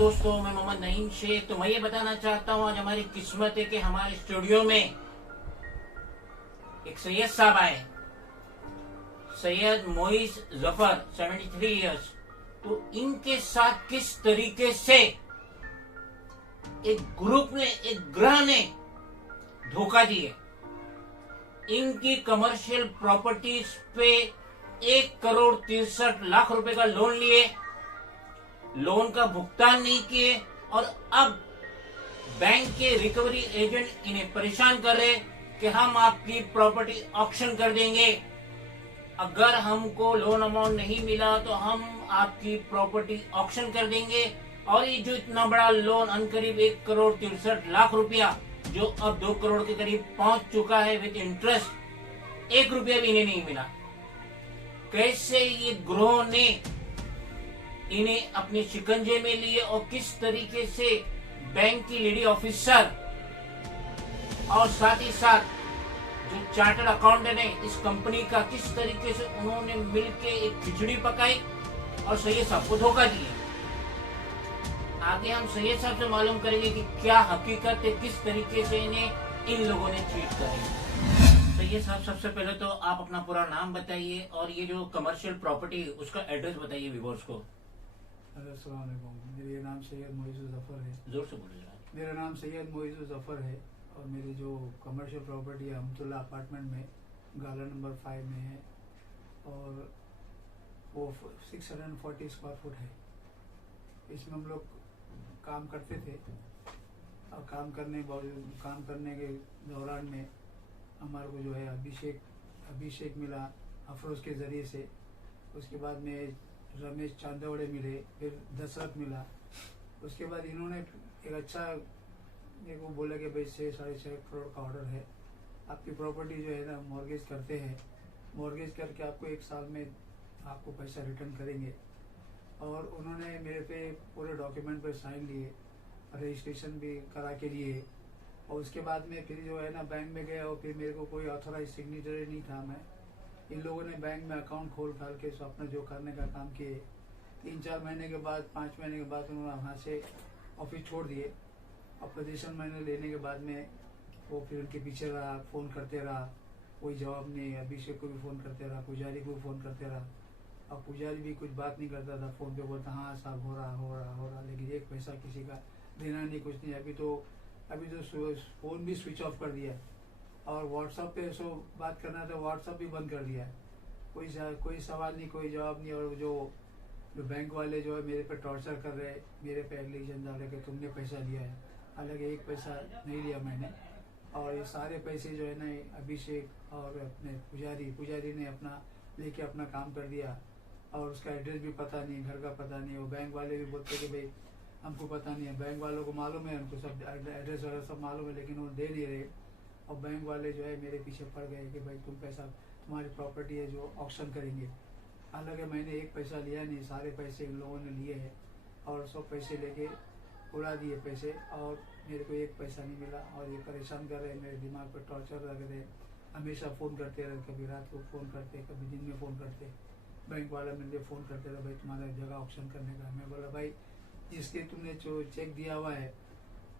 दोस्तों, मैं मोहम्मद नईम शेख। तो मैं ये बताना चाहता हूँ, आज हमारी किस्मत है कि हमारे स्टूडियो में एक सैयद साहब आए, सैयद मोइज जफर, 73 इयर्स। तो इनके साथ किस तरीके से एक ग्रुप ने, एक ग्रह ने धोखा दिए, इनकी कमर्शियल प्रॉपर्टीज पे 1,63,00,000 रुपए का लोन लिए, लोन का भुगतान नहीं किए, और अब बैंक के रिकवरी एजेंट इन्हें परेशान कर रहे कि हम आपकी प्रॉपर्टी ऑक्शन कर देंगे, अगर हमको लोन अमाउंट नहीं मिला तो हम आपकी प्रॉपर्टी ऑक्शन कर देंगे। और ये जो इतना बड़ा लोन, अनकरीब 1,63,00,000 रुपया, जो अब 2 करोड़ के करीब पहुंच चुका है विद इंटरेस्ट, 1 रुपया भी इन्हें नहीं मिला। कैसे ये ग्रोह ने इन्हें अपने शिकंजे में लिए, और किस तरीके से बैंक की लेडी ऑफिसर और साथ ही साथ जो चार्टर्ड अकाउंटेंट है इस कंपनी का, किस तरीके से उन्होंने मिलके एक खिचड़ी पकाई और सैयद साहब को धोखा दिया। आगे हम सैयद साहब से मालूम करेंगे कि क्या हकीकत है, किस तरीके से इन्हें इन लोगों ने चीट करी। सैयद साहब, सबसे पहले तो आप अपना पूरा नाम बताइए और ये जो कमर्शियल प्रॉपर्टी उसका एड्रेस बताइए व्यूअर्स को। अस्सलाम वालेकुम। मेरा नाम सैयद मोइज जफर है। जोर से बोलिए। मेरा नाम सैयद मोइज जफर है और मेरी जो कमर्शियल प्रॉपर्टी है अहमदुल्ला अपार्टमेंट में गाला नंबर 5 में है, और वो 640 स्क्वायर फुट है। इसमें हम लोग काम करते थे, और काम करने के दौरान में हमारे को जो है अभिषेक मिला अफरोज के ज़रिए से। उसके बाद में रमेश चांदवड़े मिले, फिर दशरथ मिला। उसके बाद इन्होंने एक अच्छा मेरे को बोला कि भाई 6-6.5 करोड़ का ऑर्डर है, आपकी प्रॉपर्टी जो है ना मॉर्गेज करते हैं, मॉर्गेज करके आपको 1 साल में आपको पैसा रिटर्न करेंगे। और उन्होंने मेरे पे पूरे डॉक्यूमेंट पे साइन लिए, रजिस्ट्रेशन भी करा के लिए। और उसके बाद में फिर जो है ना बैंक में गया, और फिर मेरे को कोई ऑथराइज सिग्नेचर नहीं था। मैं इन लोगों ने बैंक में अकाउंट खोल खाल के अपना जो करने का काम किए। 3-4 महीने के बाद, 5 महीने के बाद उन्होंने वहाँ से ऑफिस छोड़ दिए। और पोजीशन मैंने लेने के बाद में वो फिर उनके पीछे रहा, फ़ोन करते रहा, कोई जवाब नहीं। अभिषेक को भी फ़ोन करते रहा, पुजारी को भी फ़ोन करते रहा, और पुजारी भी कुछ बात नहीं करता था। फ़ोन पे बोलता हाँ साहब हो रहा, लेकिन एक पैसा किसी का देना नहीं, कुछ नहीं। अभी तो फ़ोन भी स्विच ऑफ कर दिया, और व्हाट्सएप पे सो बात करना था, व्हाट्सएप भी बंद कर दिया। कोई सवाल नहीं, कोई जवाब नहीं। और जो बैंक वाले जो है मेरे पे टॉर्चर कर रहे हैं, मेरे पे एलिगेशन डाल रहे कि तुमने पैसा लिया है। हालांकि 1 पैसा नहीं लिया मैंने। और ये सारे पैसे जो है ना अभिषेक और अपने पुजारी ने अपना लेके अपना काम कर दिया। और उसका एड्रेस भी पता नहीं, घर का पता नहीं। वो बैंक वाले भी बोलते कि भाई हमको पता नहीं है। बैंक वालों को मालूम है, उनको सब एड्रेस वगैरह सब मालूम है, लेकिन वो दे नहीं रहे। और बैंक वाले जो है मेरे पीछे पड़ गए कि भाई तुम पैसा, तुम्हारी प्रॉपर्टी है जो ऑक्शन करेंगे। हालांकि मैंने 1 पैसा लिया नहीं, सारे पैसे इन लोगों ने लिए हैं, और सब पैसे लेके उड़ा दिए पैसे, और मेरे को 1 पैसा नहीं मिला। और ये परेशान कर रहे हैं, मेरे दिमाग पर टॉर्चर लग रहे, हमेशा फ़ोन करते रहे, कभी रात को फ़ोन करते, कभी दिन में फ़ोन करते। बैंक वाला मुझे फ़ोन करते रहे, भाई तुम्हारा जगह ऑक्शन करने का। मैं बोला भाई जिसके तुमने जो चेक दिया हुआ है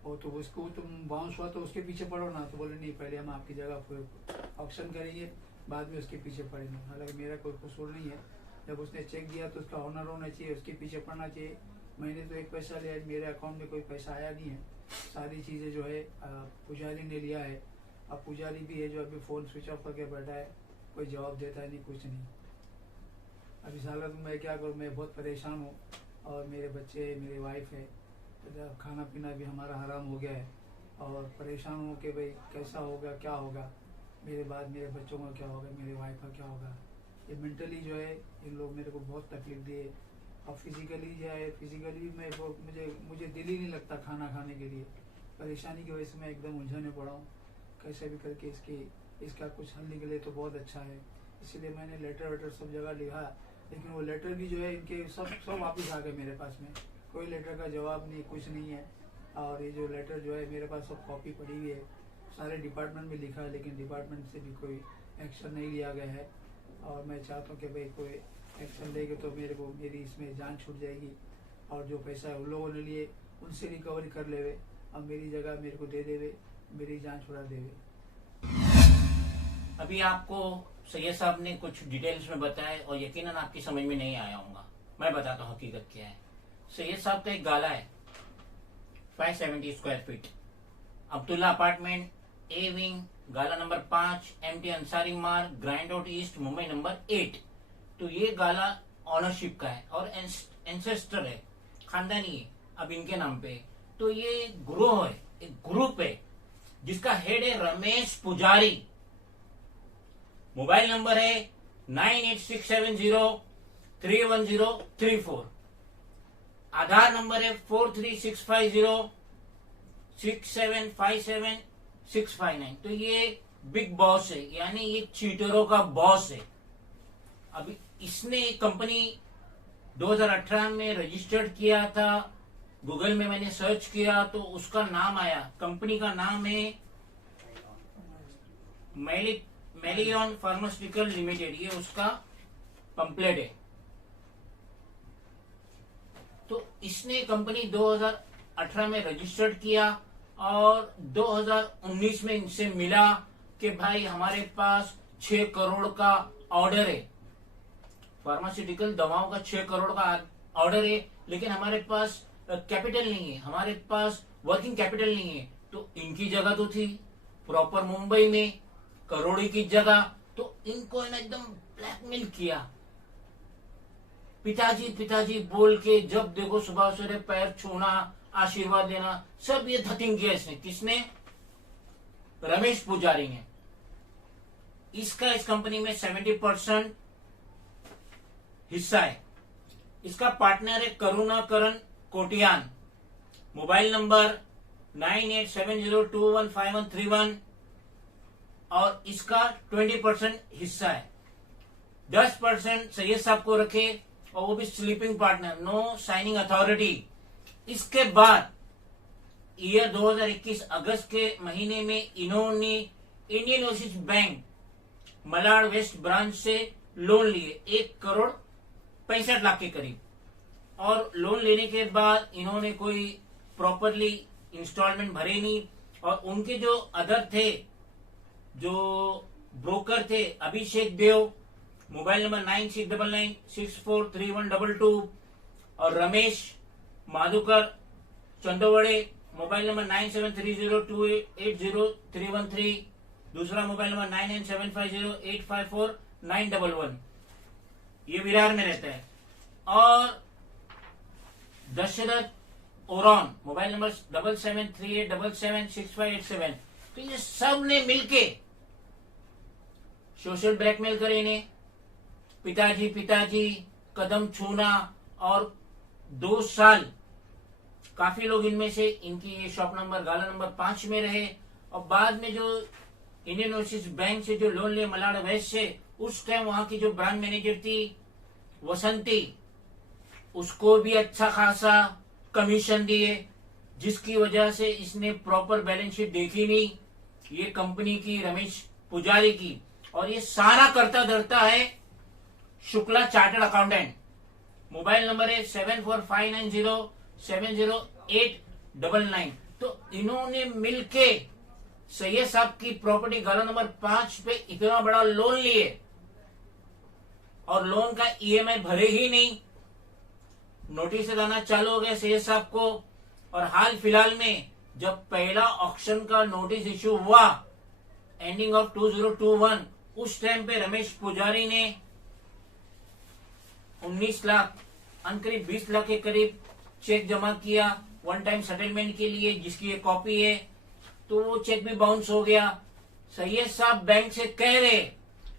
और तो उसको तुम बाउंस हुआ तो उसके पीछे पड़ो ना। तो बोले नहीं, पहले हम आपकी जगह ऑक्शन करेंगे, बाद में उसके पीछे पड़ेंगे। हालांकि मेरा कोई कसूर नहीं है, जब उसने चेक दिया तो उसका ऑनर होना चाहिए, उसके पीछे पड़ना चाहिए। मैंने तो 1 पैसा लिया, मेरे अकाउंट में कोई पैसा आया नहीं है। सारी चीज़ें जो है पुजारी ने लिया है। अब पुजारी भी है जो अभी फ़ोन स्विच ऑफ करके बैठा है, कोई जवाब देता है नहीं, कुछ नहीं। अब इस हालत में मैं क्या करूँ, मैं बहुत परेशान हूँ। और मेरे बच्चे, मेरी वाइफ है, तो खाना पीना भी हमारा हराम हो गया है। और परेशान हूँ कि भाई कैसा होगा, क्या होगा मेरे बाद, मेरे बच्चों का क्या होगा, मेरे वाइफ का क्या होगा। ये मेंटली जो है इन लोग मेरे को बहुत तकलीफ दिए। और फिजिकली जो है, फिजिकली भी मैं मुझे दिल ही नहीं लगता खाना खाने के लिए। परेशानी की वजह से मैं एकदम उलझन में पड़ा हूँ। कैसे भी करके इसकी इसका कुछ हल निकले तो बहुत अच्छा है। इसीलिए मैंने लेटर वेटर सब जगह लिखा, लेकिन वो लेटर भी जो है इनके सब वापस आ गए मेरे पास में। कोई लेटर का जवाब नहीं, कुछ नहीं है। और ये जो लेटर जो है मेरे पास सब कॉपी पड़ी हुई है, सारे डिपार्टमेंट में लिखा है, लेकिन डिपार्टमेंट से भी कोई एक्शन नहीं लिया गया है। और मैं चाहता हूँ कि भाई कोई एक्शन लेंगे तो मेरी इसमें जान छूट जाएगी, और जो पैसा उन लोगों ने लिए उनसे रिकवरी कर लेवे, और मेरी जगह मेरे को दे देवे, मेरी जान छुड़ा देवे। अभी आपको सैयद साहब ने कुछ डिटेल्स में बताया और यकीनन आपकी समझ में नहीं आया होगा। मैं बताता हूँ हकीकत क्या है। सैयद साहब का एक गाला है 570 square feet, Abdulla apartment, A wing, गाला number 5, MT Ansari Marg, grant road east, Mumbai number 8। तो ये गाला ऑनरशिप का है और एंसेस्टर है, खानदानी है, अब इनके नाम पे। तो ये ग्रोह है, एक ग्रुप है जिसका हेड है रमेश पुजारी। मोबाइल नंबर है 9867031034। आधार नंबर है 43650675769। तो ये बिग बॉस है, यानी ये चीटरों का बॉस है। अभी इसने कंपनी 2018 में रजिस्टर्ड किया था। गूगल में मैंने सर्च किया तो उसका नाम आया, कंपनी का नाम है मेलियन फार्मास्यूटिकल लिमिटेड, ये उसका पंपलेट है। तो इसने कंपनी 2018 में रजिस्टर्ड किया और 2019 में इनसे मिला कि भाई हमारे पास 6 करोड़ का ऑर्डर है, फार्मास्यूटिकल दवाओं का 6 करोड़ का ऑर्डर है, लेकिन हमारे पास कैपिटल नहीं है, हमारे पास वर्किंग कैपिटल नहीं है। तो इनकी जगह तो थी प्रॉपर मुंबई में, करोड़ी की जगह। तो इनको है ना एकदम ब्लैकमेल किया, पिताजी बोल के, जब देखो सुबह सवेरे पैर छूना, आशीर्वाद देना, सब ये धतिंग किया इसने। किसने? रमेश पुजारी ने। इसका इस कंपनी में 70% हिस्सा है। इसका पार्टनर है करुणाकरण कोटियान। मोबाइल नंबर 9870215131 और इसका 20% हिस्सा है। 10% सैयद साहब को रखे और वो भी sleeping partner, no signing authority. इसके बाद ईयर 2021 अगस्त के महीने में इन्होंने Indian overseas Bank Malad west branch से लोन लिए 1,65,00,000 के करीब। और लोन लेने के बाद इन्होंने कोई प्रॉपरली इंस्टॉलमेंट भरे नहीं। और उनके जो अदर थे, जो ब्रोकर थे, अभिषेक देव, मोबाइल नंबर 9699643122, और रमेश माधुकर चंदोवड़े, मोबाइल नंबर 9730280313, दूसरा मोबाइल नंबर 997508549111, ये विरार में रहता है। और दशरथ ओरॉन, मोबाइल नंबर 7738776587। तो ये सब ने मिलके सोशल ब्लैकमेल करे इन्हें, पिताजी कदम छूना। और 2 साल काफी लोग इनमें से इनकी ये शॉप नंबर गाला नंबर 5 में रहे। और बाद में जो इंडियन ओवरसीज बैंक से जो लोन लिए मलाड वेस्ट से, उस टाइम वहां की जो ब्रांच मैनेजर थी वसंती, उसको भी अच्छा खासा कमीशन दिए, जिसकी वजह से इसने प्रॉपर बैलेंस शीट देखी नहीं, ये कंपनी की, रमेश पुजारी की। और ये सारा करता धरता है Shukla chartered accountant. Mobile number है 7459070899। तो इन्होंने मिलके सैयद साहब की प्रॉपर्टी गाला नंबर 5 पे इतना बड़ा लोन लिए और लोन का EMI भरे ही नहीं। नोटिस आना चालू हो गया सैयद साहब को। और हाल फिलहाल में जब पहला ऑक्शन का नोटिस इश्यू हुआ एंडिंग ऑफ 2021, उस टाइम पे रमेश पुजारी ने 19 लाख करीब 20 लाख के करीब चेक जमा किया वन टाइम सेटलमेंट के लिए, जिसकी एक कॉपी है। तो वो चेक भी बाउंस हो गया। सैयद साहब बैंक से कह रहे,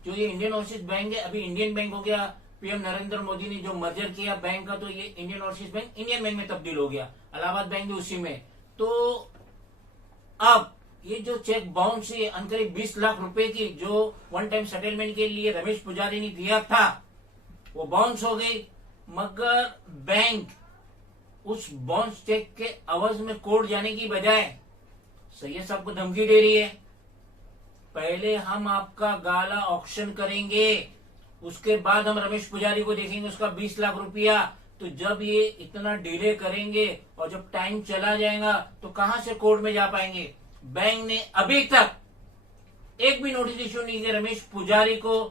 जो ये इंडियन ओवरसीज बैंक है अभी इंडियन बैंक हो गया, पीएम नरेंद्र मोदी ने जो मर्जर किया बैंक का, तो ये Indian overseas bank Indian bank में तब्दील हो गया, इलाहाबाद बैंक भी उसी में। तो अब ये जो चेक बाउंस है करीब 20 लाख रुपए की जो वन टाइम सेटलमेंट के लिए रमेश पुजारी ने दिया था वो बाउंस हो गई, मगर बैंक उस बाउंस चेक के अवज में कोर्ट जाने की बजाय सैयद साहब को धमकी दे रही है, पहले हम आपका गाला ऑक्शन करेंगे, उसके बाद हम रमेश पुजारी को देखेंगे उसका 20 लाख रुपया। तो जब ये इतना डिले करेंगे और जब टाइम चला जाएगा तो कहां से कोर्ट में जा पाएंगे। बैंक ने अभी तक एक भी नोटिस इश्यू नहीं किया रमेश पुजारी को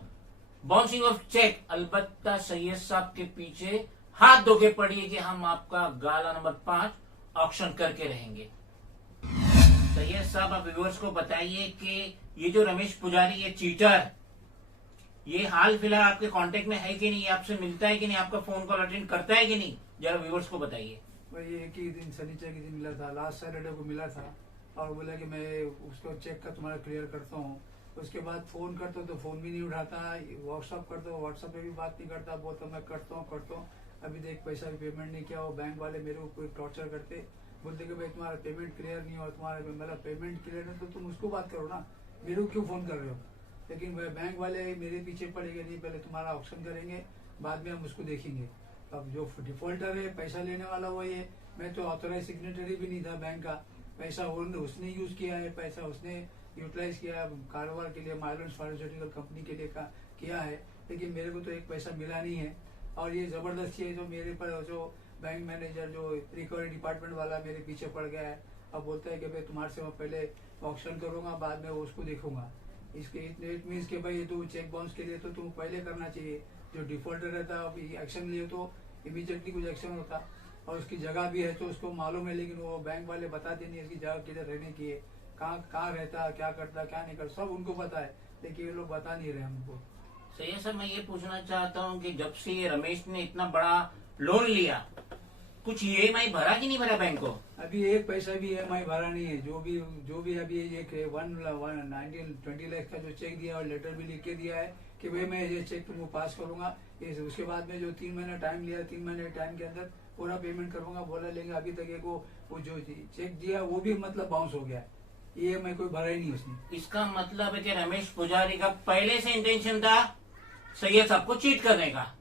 बाउंसिंग ऑफ चेक। अलबत्ता सैयद साहब के पीछे हाथ धो के पड़ी है कि हम आपका गाला नंबर 5 ऑक्शन करके रहेंगे। सैयद साहब आप व्यूअर्स को बताइए कि ये जो रमेश पुजारी ये चीटर, ये हाल फिलहाल आपके कांटेक्ट में है कि नहीं, आपसे मिलता है कि नहीं, आपका फोन कॉल अटेंड करता है कि नहीं, जरा व्यूअर्स को बताइए। भाई एक ही दिन शनिचर के दिन मिला था, लास्ट सैटरडे को मिला था और बोला कि मैं उसको चेक का तुम्हारा क्लियर करता हूँ। उसके बाद फोन करता हूँ तो फोन भी नहीं उठाता, व्हाट्सअप करता हूँ व्हाट्सअप पे भी बात नहीं करता, बोलता मैं करता हूँ। अभी देख पैसा भी पेमेंट नहीं किया। वो बैंक वाले मेरे को कोई टॉर्चर करते, बोलते कि भाई तुम्हारा पेमेंट क्लियर नहीं हुआ, तुम्हारा मतलब पेमेंट क्लियर है तो तुम उसको बात करो ना, मेरे को क्यों फोन कर रहे हो। लेकिन वह बैंक वाले मेरे पीछे पड़ेंगे नहीं, पहले तुम्हारा ऑप्शन करेंगे बाद में हम उसको देखेंगे। अब जो डिफॉल्टर है पैसा लेने वाला वही है, मैं तो ऑथोराइज सिग्नेटरी भी नहीं था बैंक का, पैसा उसने यूज किया है, पैसा उसने यूटिलाइज किया कारोबार के लिए, माइलेंस फार्मास्यूटिकल कंपनी के लिए किया है, लेकिन मेरे को तो एक पैसा मिला नहीं है। और ये जबरदस्ती है जो मेरे पर जो बैंक मैनेजर जो रिकवरी डिपार्टमेंट वाला मेरे पीछे पड़ गया है। अब बोलता है कि भाई तुम्हारे से मैं पहले ऑक्शन करूंगा बाद में उसको देखूंगा। इसके इट मीन्स के भाई तो चेक बाउंस के लिए तो तुम पहले करना चाहिए, जो डिफॉल्टर रहता है एक्शन लिए तो इमीडिएटली कुछ एक्शन होता, और उसकी जगह भी है तो उसको मालूम है, लेकिन वो बैंक वाले बताते नहीं इसकी जगह किधर रहने की है, कहाँ रहता, क्या करता क्या नहीं करता, सब उनको पता है, लेकिन ये लोग बता नहीं रहे हमको। सही है सर, मैं ये पूछना चाहता हूँ कि जब से ये रमेश ने इतना बड़ा लोन लिया, कुछ ईएमआई भरा कि नहीं भरा बैंक को? अभी एक पैसा भी ईएमआई भरा नहीं है। जो भी अभी एक 120 लाख का जो चेक दिया और लेटर भी लिख के दिया है कि भाई मैं ये चेक तुमको पास करूंगा, उसके बाद में जो 3 महीना टाइम लिया 3 महीने टाइम के अंदर पूरा पेमेंट करूंगा बोला, लेकिन अभी तक एक वो जो चेक दिया वो भी मतलब बाउंस हो गया, ईएमआई कोई भरा ही नहीं उसने। इसका मतलब है कि रमेश पुजारी का पहले से इंटेंशन था सैयद साहब को चीट करने का,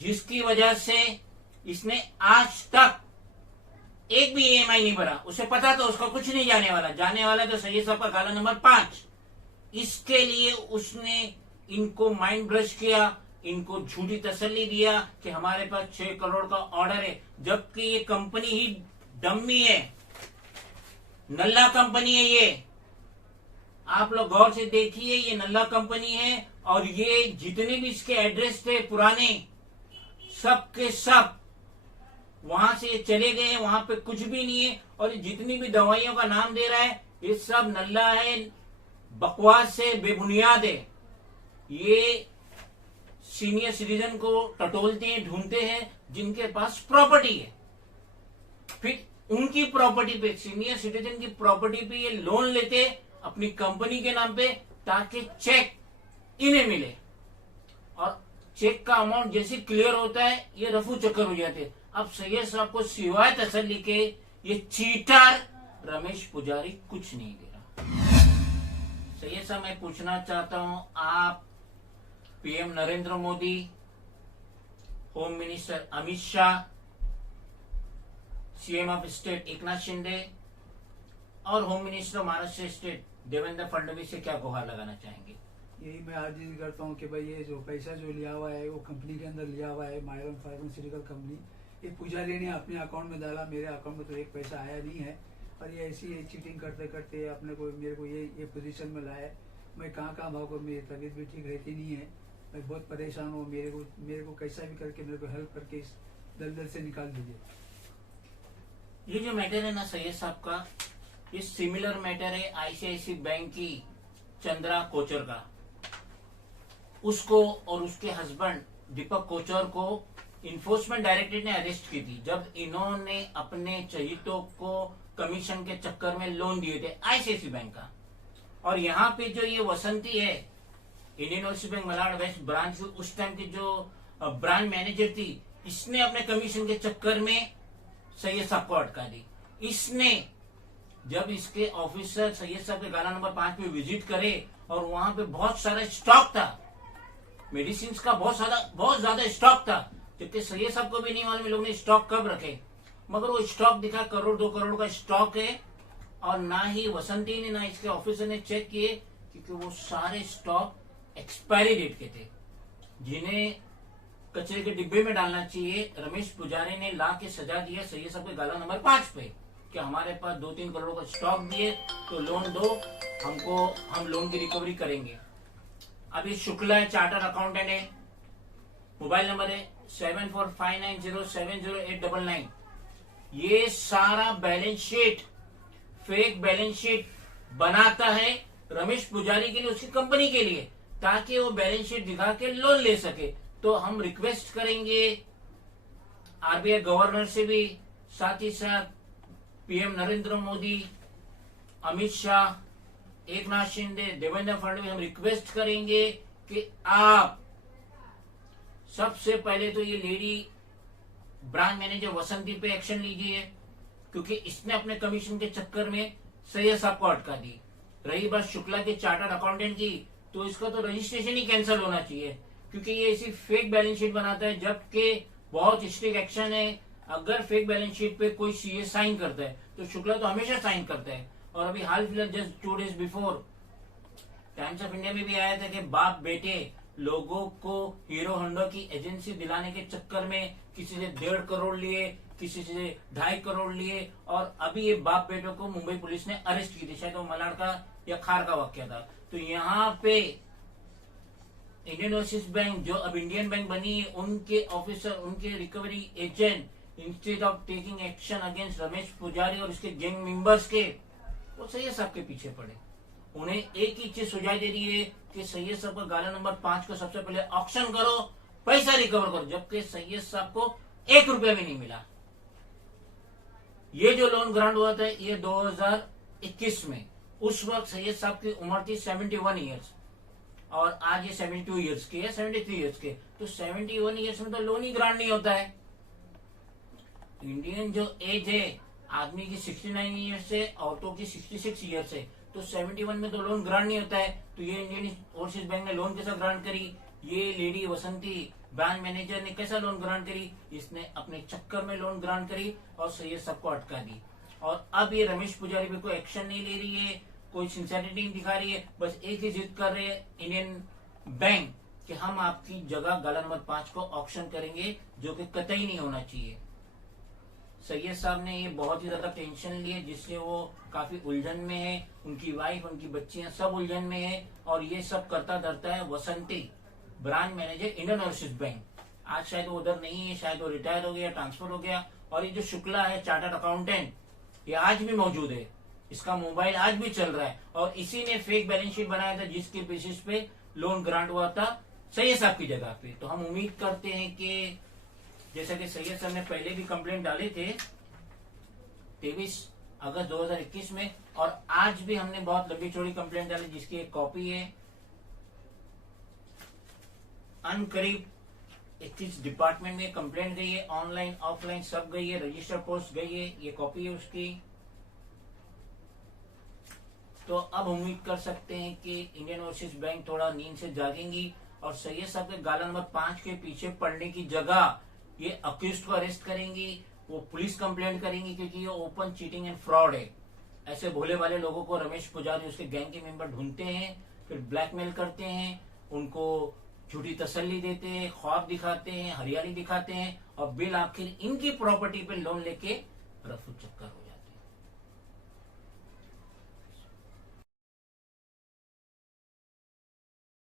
जिसकी वजह से इसने आज तक एक भी ईएमआई नहीं भरा। उसे पता तो उसका कुछ नहीं जाने वाला तो सैयद साहब का गाला नंबर 5। इसके लिए उसने इनको माइंड ब्रश किया, इनको झूठी तसल्ली दिया कि हमारे पास 6 करोड़ का ऑर्डर है, जबकि ये कंपनी ही डम्मी है, नल्ला कंपनी है ये। आप लोग गौर से देखिए, ये नल्ला कंपनी है और ये जितने भी इसके एड्रेस थे पुराने सब के सब वहां से चले गए, वहां पे कुछ भी नहीं है। और जितनी भी दवाइयों का नाम दे रहा है ये सब नल्ला है, बकवास है, बेबुनियाद है। ये सीनियर सिटीजन को टटोलते हैं, ढूंढते हैं जिनके पास प्रॉपर्टी है, फिर उनकी प्रॉपर्टी पे, सीनियर सिटीजन की प्रॉपर्टी पे ये लोन लेते अपनी कंपनी के नाम पे, ताकि चेक इन्हें मिले, और चेक का अमाउंट जैसे क्लियर होता है ये रफू चक्कर हो जाते। अब सैयद साहब को सिवाय तसल्ली के ये चीटर रमेश पुजारी कुछ नहीं दे रहा। सैयद साहब, मैं पूछना चाहता हूं, आप PM Narendra Modi, home minister Amit Shah, CM of state Eknath Shinde और home minister Maharashtra state Devendra Fadnavis से क्या गुहार लगाना चाहेंगे? यही मैं आर्जी करता हूँ कि भाई ये जो पैसा जो लिया हुआ है वो कंपनी के अंदर लिया हुआ है, मायरन फार्मास्यूटिकल कंपनी, ये पुजारी ने अपने अकाउंट में डाला, मेरे अकाउंट में तो एक पैसा आया नहीं है। और ये ऐसी चीटिंग करते करते अपने को मेरे को ये पोजीशन में लाया। मैं कहाँ भागो, मेरी तबीयत भी ठीक रहती नहीं है, मैं बहुत परेशान हूँ। मेरे को कैसा भी करके मेरे को हेल्प करके इस दलदल से निकाल दीजिए। ये जो मैटर है ना सैयद साहब का, ये सिमिलर मैटर है आईसीआईसी बैंक की चंद्रा कोचर का। उसको और उसके हस्बैंड दीपक कोचर को इन्फोर्समेंट डायरेक्टरेट ने अरेस्ट की थी, जब इन्होंने अपने चहितों को कमीशन के चक्कर में लोन दिए थे आईसीआईसी बैंक का। और यहाँ पे जो ये वसंती है, Indian overseas Bank Malad west branch, उस टाइम की जो ब्रांच मैनेजर थी, इसने अपने कमीशन के चक्कर में सैयद साहब को अटका दी। इसने जब इसके ऑफिसर सैयद साहब के गाला नंबर 5 पे विजिट करे और वहां पे बहुत सारा स्टॉक था, मेडिसिन का बहुत ज्यादा स्टॉक था, जबकि सैयद साहब को भी नहीं मालूम लोग ने स्टॉक कब रखे, मगर वो स्टॉक दिखा 1-2 करोड़ का स्टॉक है। और ना ही वसंती ने ना इसके ऑफिसर ने चेक किए, क्योंकि वो सारे स्टॉक एक्सपायरी डेट के थे, जिन्हें कचरे के डिब्बे में डालना चाहिए। रमेश पुजारी ने ला के सजा दिया सैयद साहब के गाला नंबर 5 पे कि हमारे पास 2-3 करोड़ का स्टॉक दिए तो लोन दो हमको, हम लोन की रिकवरी करेंगे। अभी शुक्ला है, चार्टर अकाउंटेंट है, मोबाइल नंबर है 7459070899। ये सारा balance sheet, fake balance sheet बनाता है रमेश पुजारी के लिए, उसकी कंपनी के लिए, ताकि वो बैलेंस शीट दिखा के लोन ले सके। तो हम रिक्वेस्ट करेंगे आरबीआई गवर्नर से भी, साथ ही साथ पीएम नरेंद्र मोदी, अमित शाह, एकनाथ शिंदे, देवेंद्र फडणवीस, हम रिक्वेस्ट करेंगे कि आप सबसे पहले तो ये लेडी ब्रांच मैनेजर वसंती पे एक्शन लीजिए, क्योंकि इसने अपने कमीशन के चक्कर में सैयद साहब को अटका दी। रही बात शुक्ला के चार्टर्ड अकाउंटेंट की, तो इसका तो रजिस्ट्रेशन ही कैंसिल होना चाहिए, क्योंकि ये इसी फेक बैलेंस शीट बनाता है, जबकि बहुत स्ट्रिक्ट एक्शन है। अगर फेक बैलेंस शीट पे कोई सीए साइन करता है तो शुक्ला तो हमेशा साइन करता है। और अभी हाल फिलहाल just 2 days before times of India में भी आया था कि बाप बेटे लोगों को हीरो होंडा की एजेंसी दिलाने के चक्कर में किसी से 1.5 करोड़ लिए, किसी से 2.5 करोड़ लिए, और अभी ये बाप बेटों को मुंबई पुलिस ने अरेस्ट की थी, शायद वो मलाड का या खार का वाक्य था। तो यहाँ पे इंडियन ओवरसीज बैंक, जो अब इंडियन बैंक बनी है, उनके ऑफिसर, उनके recovery agent, instead of taking action against Ramesh पुजारी और उसके गैंग मेंबर्स के, वो सैयद साहब के पीछे पड़े। उन्हें एक ही चीज सुझाई दे रही है कि सैयद साहब का गाला नंबर 5 को सबसे पहले ऑक्शन करो, पैसा रिकवर करो, जबकि सैयद साहब को 1 रुपया भी नहीं मिला। ये जो लोन ग्रांट हुआ था ये 2021 में, उस वक्त सैयद साहब की उम्र थी 71 ईयर्स और आज ये 72 ईयर्स के है, 73 ईयर्स के। तो 71 ईयर्स में तो लोन ही ग्रांट नहीं होता है। इंडियन जो एज है आदमी की 69 ईयर्स है, औरतों की 66 ईयर्स है, तो 71 में तो लोन ग्रांट नहीं होता है। तो ये इंडियन ओवरसीज बैंक ने लोन कैसा ग्रांट करी? ये लेडी वसंती ब्रांच मैनेजर ने कैसा लोन ग्रांट करी? इसने अपने चक्कर में लोन ग्रांट करी और सैयद सबको अटका दी। और अब ये रमेश पुजारी पे कोई एक्शन नहीं ले रही है, कोई सिंसियरिटी नहीं दिखा रही है, बस एक ही जिद कर रहे हैं इंडियन बैंक कि हम आपकी जगह गाला नंबर 5 को ऑक्शन करेंगे, जो कि कतई नहीं होना चाहिए। सैयद साहब ने ये बहुत ही ज्यादा टेंशन लिए, जिससे वो काफी उलझन में है, उनकी वाइफ, उनकी बच्चियां सब उलझन में है। और ये सब करता धरता है Vasanti, branch manager Indian overseas bank. आज शायद वो उधर नहीं है, शायद वो रिटायर हो गया, ट्रांसफर हो गया। और ये जो शुक्ला है चार्टर्ड अकाउंटेंट, ये आज भी मौजूद है, इसका मोबाइल आज भी चल रहा है, और इसी ने फेक बैलेंस शीट बनाया था जिसके बेसिस पे लोन ग्रांट हुआ था सैयद साहब की जगह पे। तो हम उम्मीद करते हैं कि जैसा कि सैयद साहब ने पहले भी कंप्लेंट डाले थे 23 अगस्त 2021 में, और आज भी हमने बहुत लंबी चौड़ी कंप्लेंट डाली, जिसकी एक कॉपी है। अनकरीब 21 डिपार्टमेंट में कंप्लेंट गई है, ऑनलाइन ऑफलाइन सब गई है, रजिस्टर पोस्ट गई है, ये कॉपी है उसकी। तो अब उम्मीद कर सकते हैं कि इंडियन ओवरसीज बैंक थोड़ा नींद से जागेंगी और सैयद साहब के गाला नंबर 5 के पीछे पड़ने की जगह ये अक्यूज्ड को अरेस्ट करेंगी, वो पुलिस कंप्लेंट करेंगी, क्योंकि ये ओपन चीटिंग एंड फ्रॉड है। ऐसे भोले वाले लोगों को रमेश पुजारी उसके गैंग के मेंबर ढूंढते हैं, फिर ब्लैकमेल करते हैं, उनको झूठी तसल्ली देते हैं, ख्वाब दिखाते हैं, हरियाली दिखाते हैं, और बिल आखिर इनकी प्रॉपर्टी पे लोन लेके रफू चक्कर हो जाता है।